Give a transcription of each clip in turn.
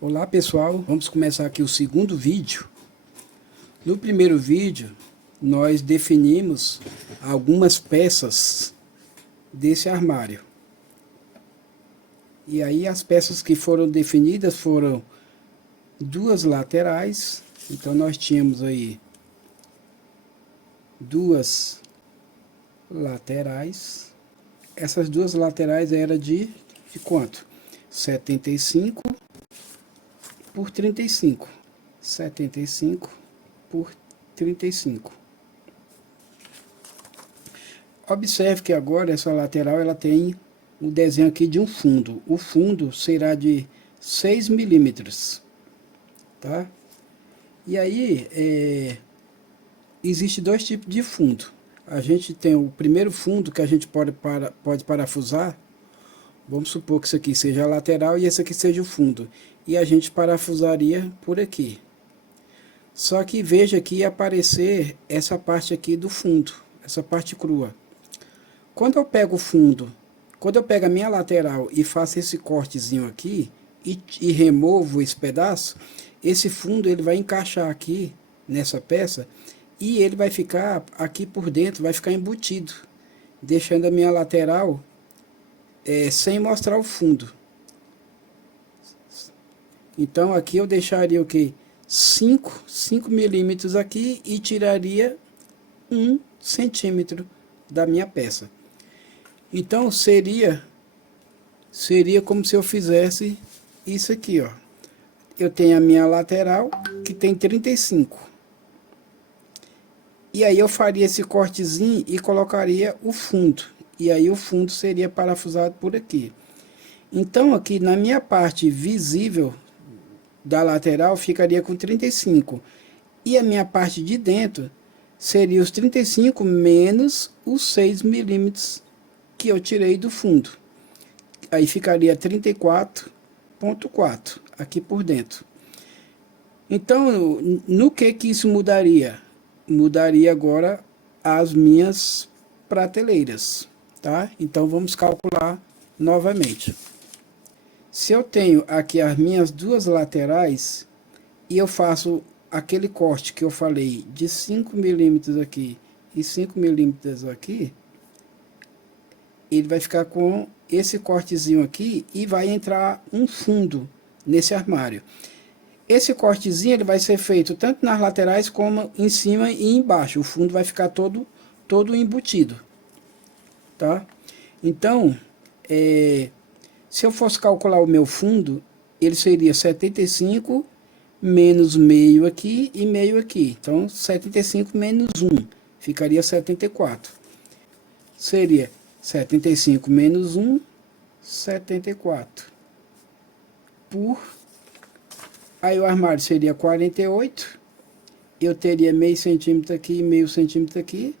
Olá pessoal, vamos começar aqui o segundo vídeo. No primeiro vídeo nós definimos algumas peças desse armário. E aí as peças que foram definidas foram duas laterais. Então nós tínhamos aí duas laterais. Essas duas laterais eram de quanto? 75 por 35. 75 por 35. Observe que agora essa lateral ela tem o desenho aqui de um fundo. O fundo será de 6 milímetros, tá? E aí existe dois tipos de fundo. A gente tem o primeiro fundo que a gente pode parafusar. Vamos supor que isso aqui seja a lateral e esse aqui seja o fundo. E a gente parafusaria por aqui. Só que veja que ia aparecer essa parte aqui do fundo, essa parte crua. Quando eu pego o fundo, quando eu pego a minha lateral e faço esse cortezinho aqui e removo esse pedaço, esse fundo ele vai encaixar aqui nessa peça e ele vai ficar aqui por dentro, vai ficar embutido, deixando a minha lateral sem mostrar o fundo. Então aqui eu deixaria o que? 5 milímetros aqui e tiraria 1 centímetro da minha peça. Então seria como se eu fizesse isso aqui, ó. Eu tenho a minha lateral que tem 35. E aí eu faria esse cortezinho e colocaria o fundo. E aí o fundo seria parafusado por aqui. Então aqui na minha parte visível da lateral ficaria com 35. E a minha parte de dentro seria os 35 menos os 6 milímetros que eu tirei do fundo. Aí ficaria 34,4 aqui por dentro. Então, no que isso mudaria? Mudaria agora as minhas prateleiras, tá? Então vamos calcular novamente. Se eu tenho aqui as minhas duas laterais e eu faço aquele corte que eu falei de 5 milímetros aqui e 5 milímetros aqui, ele vai ficar com esse cortezinho aqui e vai entrar um fundo nesse armário. Esse cortezinho ele vai ser feito tanto nas laterais como em cima e embaixo. O fundo vai ficar todo embutido, tá? Então, se eu fosse calcular o meu fundo, ele seria 75 menos meio aqui e meio aqui. Então, 75 menos 1, ficaria 74. Seria 75 menos 1, 74. Aí o armário seria 48. Eu teria meio centímetro aqui e meio centímetro aqui.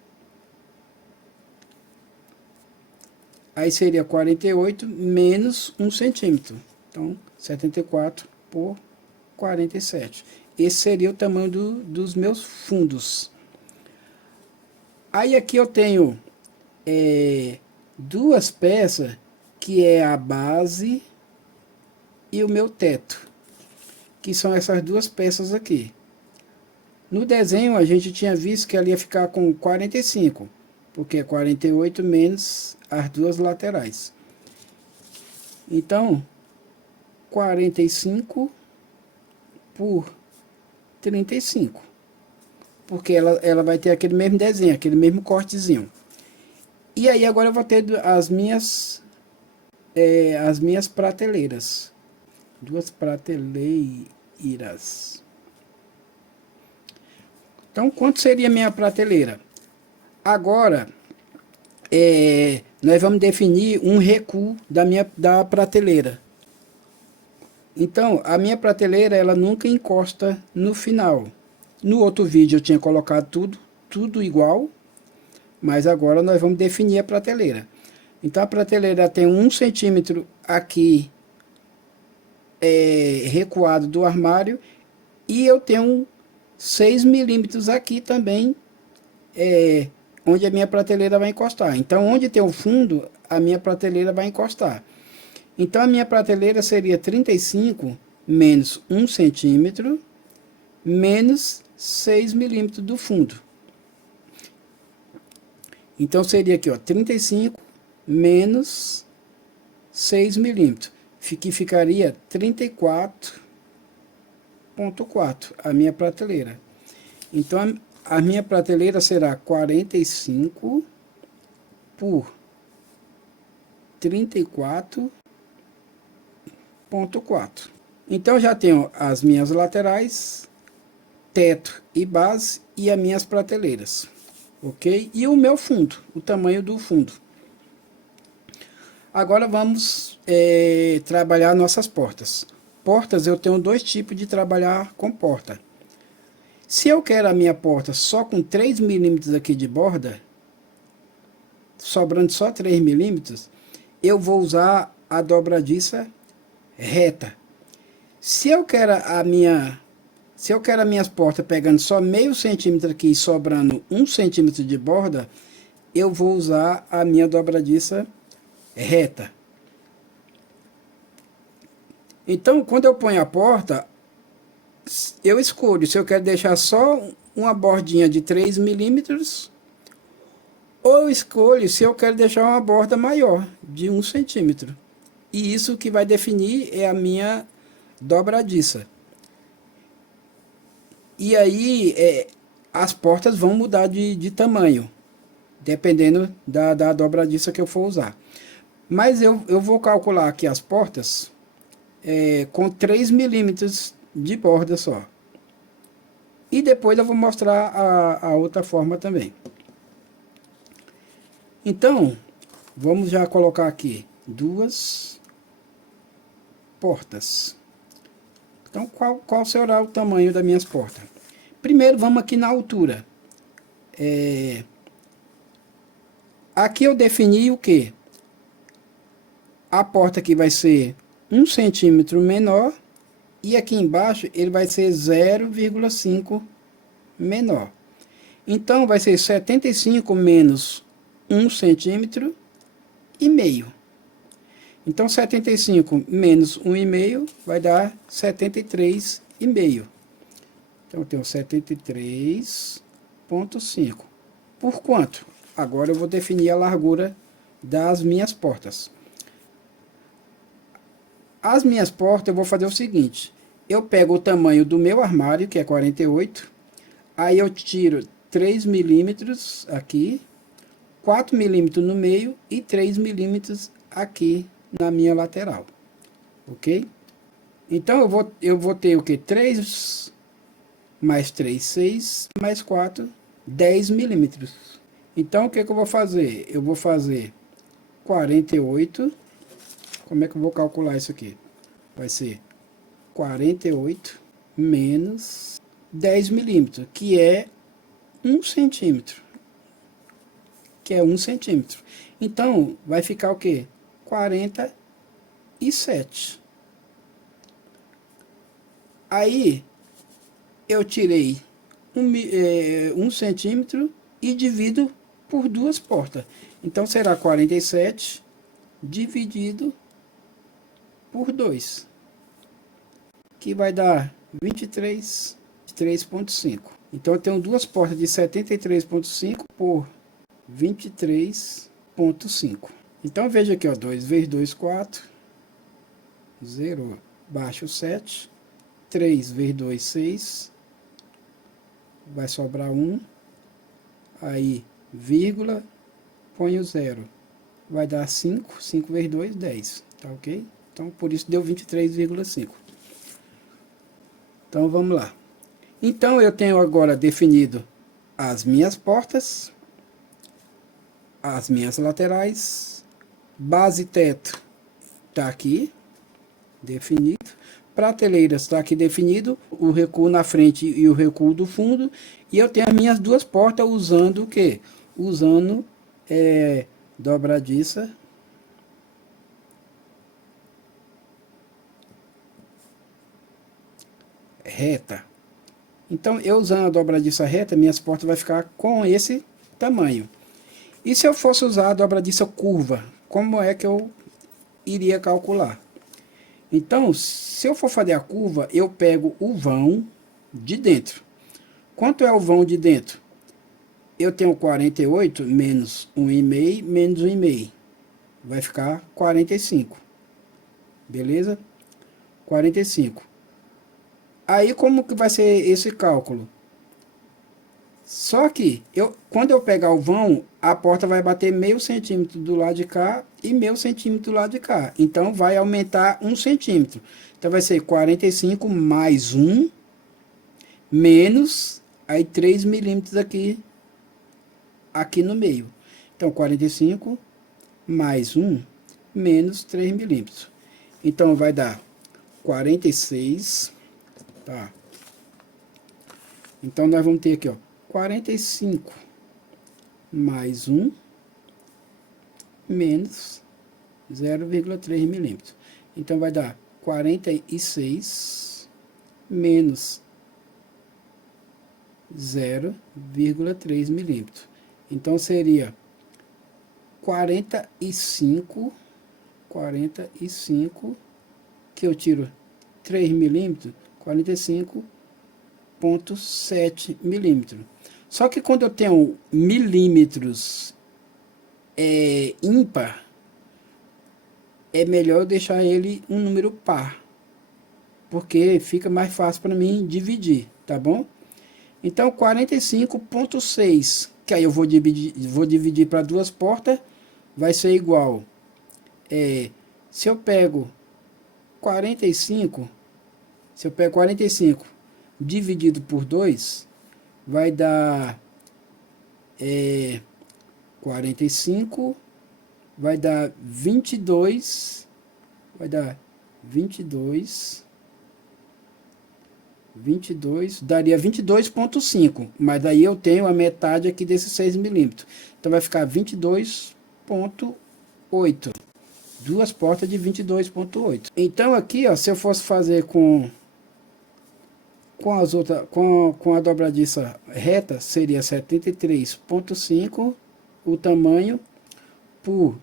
Aí seria 48 menos 1 centímetro. Então, 74 por 47. Esse seria o tamanho dos meus fundos. Aí aqui eu tenho duas peças, que é a base e o meu teto, que são essas duas peças aqui. No desenho a gente tinha visto que ela ia ficar com 45, porque é 48 menos as duas laterais. Então, 45 por 35. Porque ela vai ter aquele mesmo desenho, aquele mesmo cortezinho. E aí agora eu vou ter as minhas prateleiras. Duas prateleiras. Então, quanto seria a minha prateleira? Agora, nós vamos definir um recuo da prateleira. Então, a minha prateleira, ela nunca encosta no final. No outro vídeo eu tinha colocado tudo igual, mas agora nós vamos definir a prateleira. Então, a prateleira tem 1 centímetro aqui recuado do armário e eu tenho 6 milímetros aqui também, onde a minha prateleira vai encostar. Então, onde tem o fundo, a minha prateleira vai encostar. Então, a minha prateleira seria 35 menos 1 centímetro, menos 6 milímetros do fundo. Então, seria aqui, ó, 35 menos 6 milímetros. Que ficaria 34,4 a minha prateleira. Então, a minha prateleira será 45 por 34,4. Então, já tenho as minhas laterais, teto e base e as minhas prateleiras. Ok? E o meu fundo, o tamanho do fundo. Agora vamos trabalhar nossas portas. Portas, eu tenho dois tipos de trabalhar com porta. Se eu quero a minha porta só com 3 milímetros aqui de borda, sobrando só 3 milímetros, eu vou usar a dobradiça reta. Se eu quero as minhas portas pegando só meio centímetro aqui e sobrando 1 centímetro de borda, eu vou usar a minha dobradiça reta. Então, quando eu ponho a porta, eu escolho se eu quero deixar só uma bordinha de 3 milímetros ou eu escolho se eu quero deixar uma borda maior, de 1 centímetro. E isso que vai definir é a minha dobradiça. E aí, as portas vão mudar de tamanho, dependendo da dobradiça que eu for usar. Mas eu vou calcular aqui as portas com 3 milímetros de borda só. E depois eu vou mostrar a outra forma também. Então, vamos já colocar aqui duas portas. Então, qual será o tamanho das minhas portas? Primeiro, vamos aqui na altura. Aqui eu defini o que? A porta aqui vai ser 1 centímetro menor e aqui embaixo ele vai ser 0,5 menor. Então, vai ser 75 menos 1 centímetro e meio. Então, 75 menos 1,5 vai dar 73,5. Então, eu tenho 73,5. Por quanto? Agora eu vou definir a largura das minhas portas. As minhas portas eu vou fazer o seguinte. Eu pego o tamanho do meu armário, que é 48. Aí eu tiro 3 milímetros aqui, 4 milímetros no meio e 3 milímetros aqui na minha lateral. Ok? Então eu vou ter o que? 3 mais 3, 6, mais 4, 10 milímetros. Então o que eu vou fazer? Eu vou fazer 48. Como é que eu vou calcular isso aqui? Vai ser 48 menos 10 milímetros, que é 1 centímetro. Que é 1 centímetro. Então, vai ficar o quê? 47. Aí, eu tirei 1 centímetro e divido por duas portas. Então, será 47 dividido por 2, que vai dar 23,5. Então, eu tenho duas portas de 73,5 por 23,5. Então, veja aqui, ó, 2 vezes 2, 4. 0, baixo 7. 3 vezes 2, 6. Vai sobrar 1. Aí, vírgula, põe o 0. Vai dar 5. 5 vezes 2, 10. Tá ok? Então, por isso deu 23,5. Então, vamos lá. Então, eu tenho agora definido as minhas portas, as minhas laterais, base e teto está aqui definido, prateleiras está aqui definido, o recuo na frente e o recuo do fundo, e eu tenho as minhas duas portas usando o que? Usando dobradiça reta. Então, eu usando a dobradiça reta, minhas portas vai ficar com esse tamanho. E se eu fosse usar a dobradiça curva, como é que eu iria calcular? Então, se eu for fazer a curva, eu pego o vão de dentro. Quanto é o vão de dentro? Eu tenho 48 menos 1,5 menos 1,5. Vai ficar 45. Beleza? 45. Aí como que vai ser esse cálculo? Só que quando eu pegar o vão, a porta vai bater meio centímetro do lado de cá e meio centímetro do lado de cá. Então vai aumentar 1 centímetro. Então vai ser 45 mais 1 menos aí 3 milímetros aqui no meio. Então 45 mais 1 menos 3 milímetros. Então vai dar 46, tá? Então nós vamos ter aqui, ó, 45 mais 1 menos 0,3 milímetros. Então vai dar 46 menos 0,3 milímetros. Então seria 45 que eu tiro 3 milímetros, 45,7 milímetros. Só que quando eu tenho milímetros ímpar, é melhor eu deixar ele um número par, porque fica mais fácil para mim dividir, tá bom? Então 45,6, que aí eu vou dividir para duas portas, vai ser igual. Se eu pego 45, dividido por 2, vai dar 45, vai dar 22, daria 22,5, mas daí eu tenho a metade aqui desses 6 milímetros. Então vai ficar 22,8. Duas portas de 22,8. Então aqui, ó, se eu fosse fazer com a dobradiça reta, seria 73,5 o tamanho por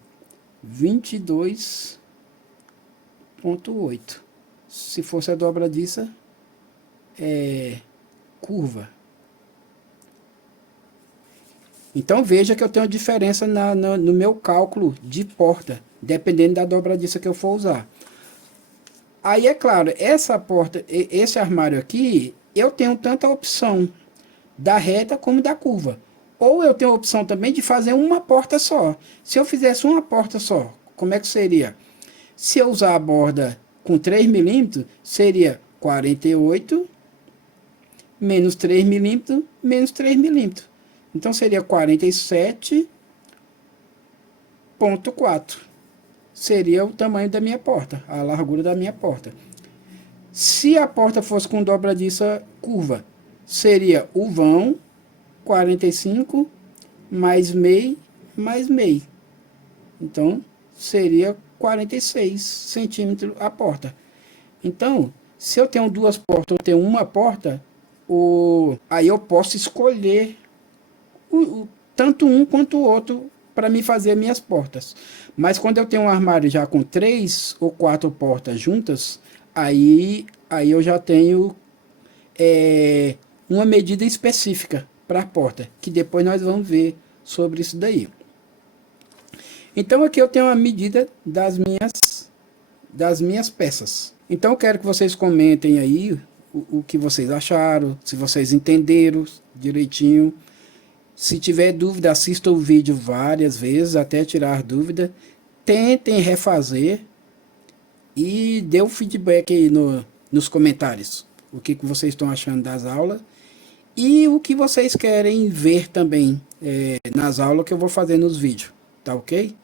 22,8. Se fosse a dobradiça curva. Então veja que eu tenho diferença no meu cálculo de porta, dependendo da dobradiça que eu for usar. Aí é claro, essa porta, esse armário aqui, eu tenho tanta opção da reta como da curva. Ou eu tenho a opção também de fazer uma porta só. Se eu fizesse uma porta só, como é que seria? Se eu usar a borda com 3 milímetros, seria 48 menos 3 milímetros menos 3 milímetros. Então seria 47,4. Seria o tamanho da minha porta, a largura da minha porta. Se a porta fosse com dobradiça curva, seria o vão 45 mais meio mais meio. Então seria 46 centímetros a porta. Então, se eu tenho duas portas ou tenho uma porta, aí eu posso escolher tanto um quanto o outro para me fazer minhas portas. Mas quando eu tenho um armário já com 3 ou 4 portas juntas, aí eu já tenho uma medida específica para a porta, que depois nós vamos ver sobre isso daí. Então aqui eu tenho a medida das minhas peças. Então eu quero que vocês comentem aí o que vocês acharam, se vocês entenderam direitinho. Se tiver dúvida, assista o vídeo várias vezes até tirar dúvida. Tentem refazer e dê o feedback aí nos comentários. O que vocês estão achando das aulas e o que vocês querem ver também nas aulas que eu vou fazer nos vídeos. Tá ok?